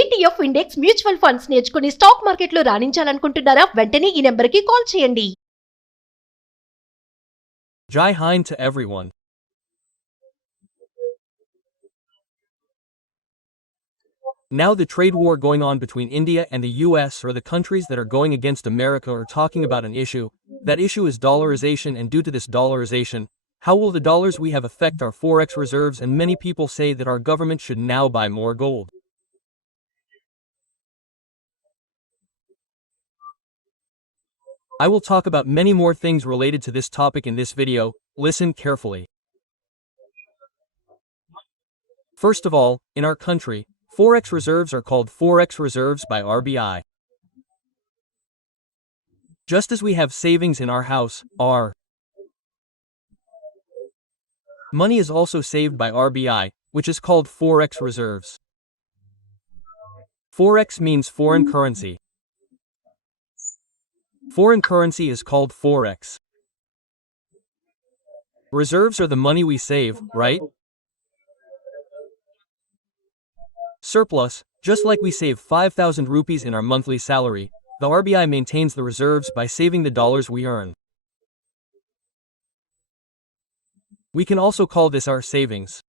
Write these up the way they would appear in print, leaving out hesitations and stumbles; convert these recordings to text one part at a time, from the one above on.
ETF index mutual funds నేర్చుకుని stock మార్కెట్లో రాణించాలనుకుంటున్నారా? వెంటనే ఈ నెంబర్కి కాల్ చేయండి. Jai Hind to everyone. Now the trade war going on between India and the US, or the countries that are going against America, are talking about an issue. That issue is dollarization, and due to this dollarization, how will the dollars we have affect our forex reserves? And many people say that our government should now buy more gold. I will talk about many more things related to this topic in this video. Listen carefully. First of all, in our country, forex reserves are called forex reserves by RBI. Just as we have savings in our house, our money is also saved by RBI, which is called forex reserves. Forex means foreign currency. Foreign currency is called forex. Reserves are the money we save, right? Surplus, just like we save 5,000 rupees in our monthly salary, the RBI maintains the reserves by saving the dollars we earn. We can also call this our savings.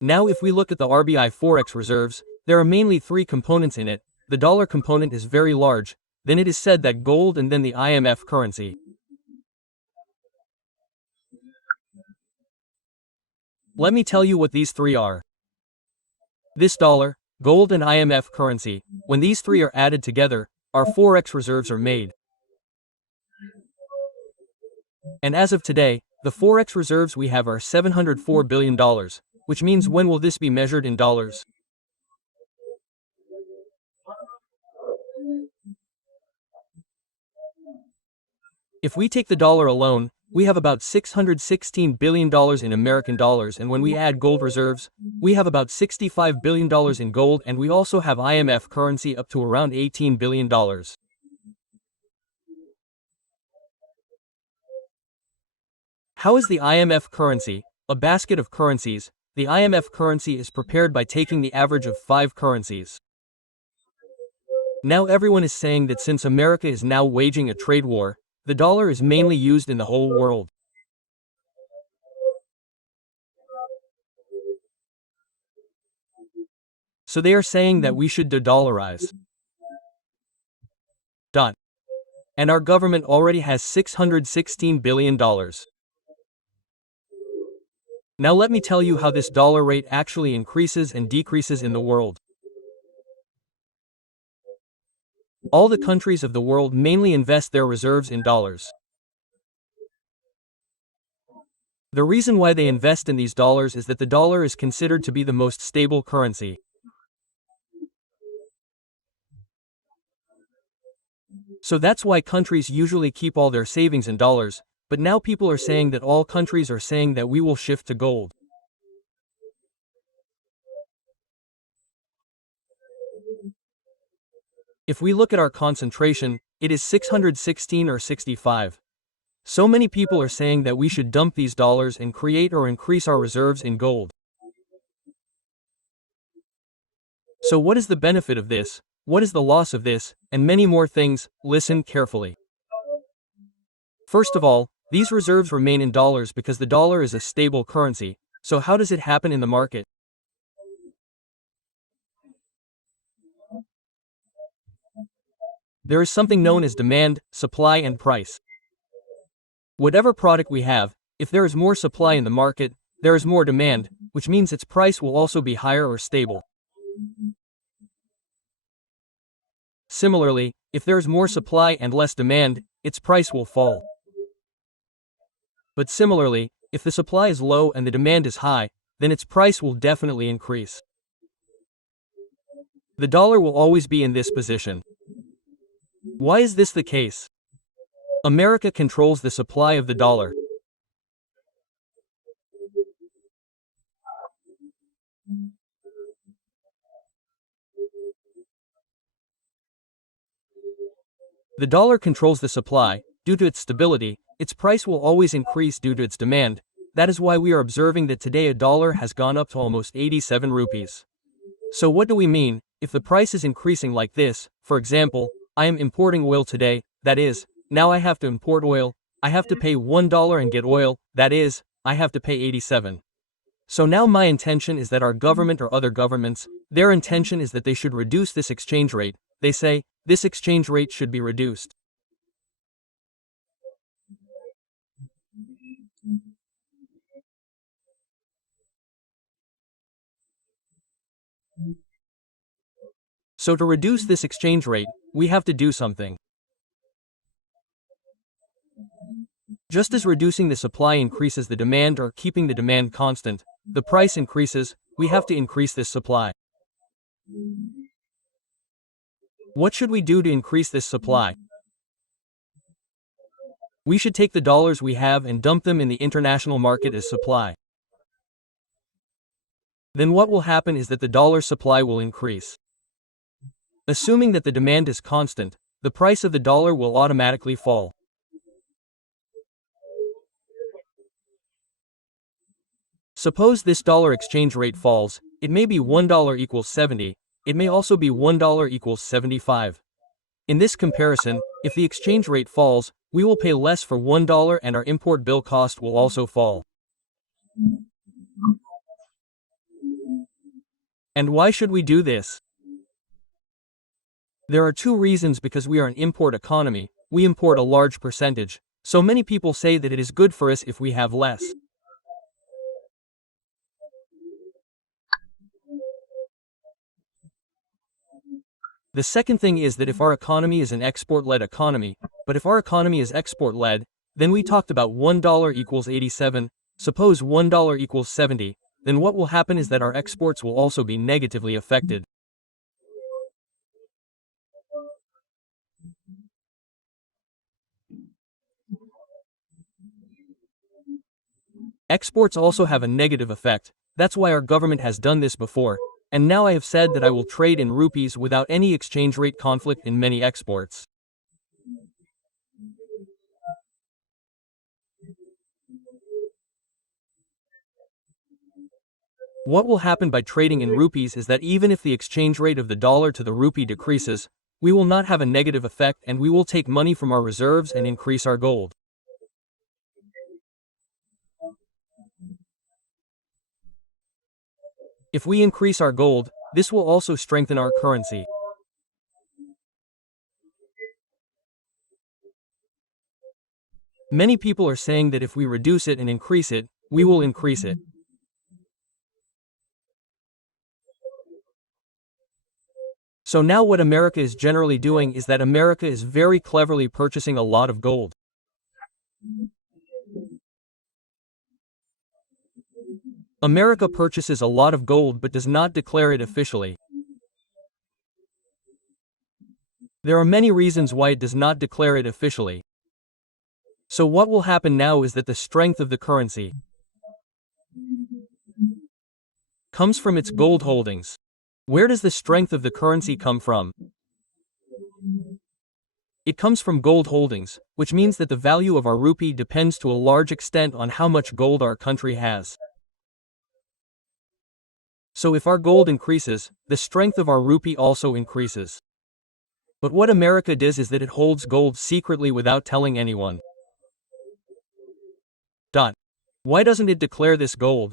Now if we look at the RBI forex reserves, there are mainly three components in it. The dollar component is very large, then it is said that gold, and then the IMF currency. Let me tell you what these three are. This dollar, gold and IMF currency, when these three are added together, our forex reserves are made. And as of today, the forex reserves we have are $704 billion, which means when will this be measured in dollars? If we take the dollar alone, we have about $616 billion in American dollars, and when we add gold reserves, we have about $65 billion in gold, and we also have IMF currency up to around $18 billion. How is the IMF currency? A basket of currencies. The IMF currency is prepared by taking the average of 5 currencies. Now everyone is saying that since America is now waging a trade war, the dollar is mainly used in the whole world. So they are saying that we should de-dollarize. And our government already has $616 billion. Now let me tell you how this dollar rate actually increases and decreases in the world. All the countries of the world mainly invest their reserves in dollars. The reason why they invest in these dollars is that the dollar is considered to be the most stable currency. So that's why countries usually keep all their savings in dollars, but now people are saying that all countries are saying that we will shift to gold. If we look at our concentration, it is 616 or 65. So many people are saying that we should dump these dollars and create or increase our reserves in gold. So what is the benefit of this? What is the loss of this? And many more things. Listen carefully. First of all, these reserves remain in dollars because the dollar is a stable currency. So how does it happen in the market? There is something known as demand, supply, and price. Whatever product we have, if there is more supply in the market, there is more demand, which means its price will also be higher or stable. Similarly, if there is more supply and less demand, its price will fall. But similarly, if the supply is low and the demand is high, then its price will definitely increase. The dollar will always be in this position. Why is this the case? America controls the supply of the dollar. The dollar controls the supply. Due to its stability, its price will always increase due to its demand. That is why we are observing that today a dollar has gone up to almost 87 rupees. So what do we mean? If the price is increasing like this, for example, I am importing oil today, that is, now I have to import oil, I have to pay $1 and get oil, that is, I have to pay 87. So now my intention is that our government or other governments, their intention is that they should reduce this exchange rate. They say, this exchange rate should be reduced. So to reduce this exchange rate, we have to do something. Just as reducing the supply increases the demand or keeping the demand constant, the price increases, we have to increase this supply. What should we do to increase this supply? We should take the dollars we have and dump them in the international market as supply. Then what will happen is that the dollar supply will increase. Assuming that the demand is constant, the price of the dollar will automatically fall. Suppose this dollar exchange rate falls, it may be $1 equals 70, it may also be $1 equals 75. In this comparison, if the exchange rate falls, we will pay less for $1 and our import bill cost will also fall. And why should we do this? There are two reasons. Because we are an import economy, we import a large percentage, so many people say that it is good for us if we have less. The second thing is that if our economy is an export-led economy, but if our economy is export-led, then we talked about $1 equals 87, suppose $1 equals 70, then what will happen is that our exports will also be negatively affected. Exports also have a negative effect, that's why our government has done this before, and now I have said that I will trade in rupees without any exchange rate conflict in many exports. What will happen by trading in rupees is that even if the exchange rate of the dollar to the rupee decreases, we will not have a negative effect and we will take money from our reserves and increase our gold. If we increase our gold, this will also strengthen our currency. Many people are saying that if we reduce it and increase it, we will increase it. So now what America is generally doing is that America is very cleverly purchasing a lot of gold. America purchases a lot of gold but does not declare it officially. There are many reasons why it does not declare it officially. So what will happen now is that the strength of the currency comes from its gold holdings. Where does the strength of the currency come from? It comes from gold holdings, which means that the value of our rupee depends to a large extent on how much gold our country has. So if our gold increases, the strength of our rupee also increases. But what America does is that it holds gold secretly without telling anyone. Why doesn't it declare this gold?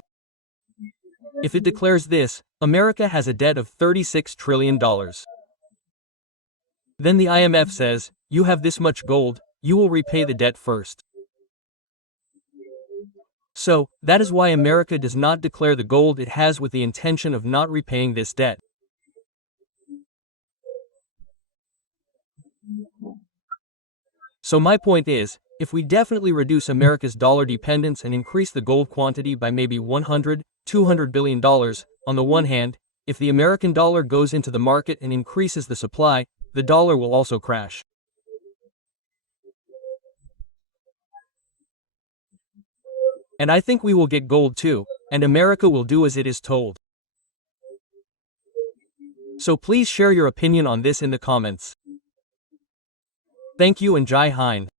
If it declares this, America has a debt of $36 trillion. Then the IMF says, you have this much gold, you will repay the debt first. So, that is why America does not declare the gold it has with the intention of not repaying this debt. So my point is, if we definitely reduce America's dollar dependence and increase the gold quantity by maybe $100, $200 billion, on the one hand, if the American dollar goes into the market and increases the supply, the dollar will also crash. And I think we will get gold too, and America will do as it is told. So please share your opinion on this in the comments. Thank you and Jai Hind.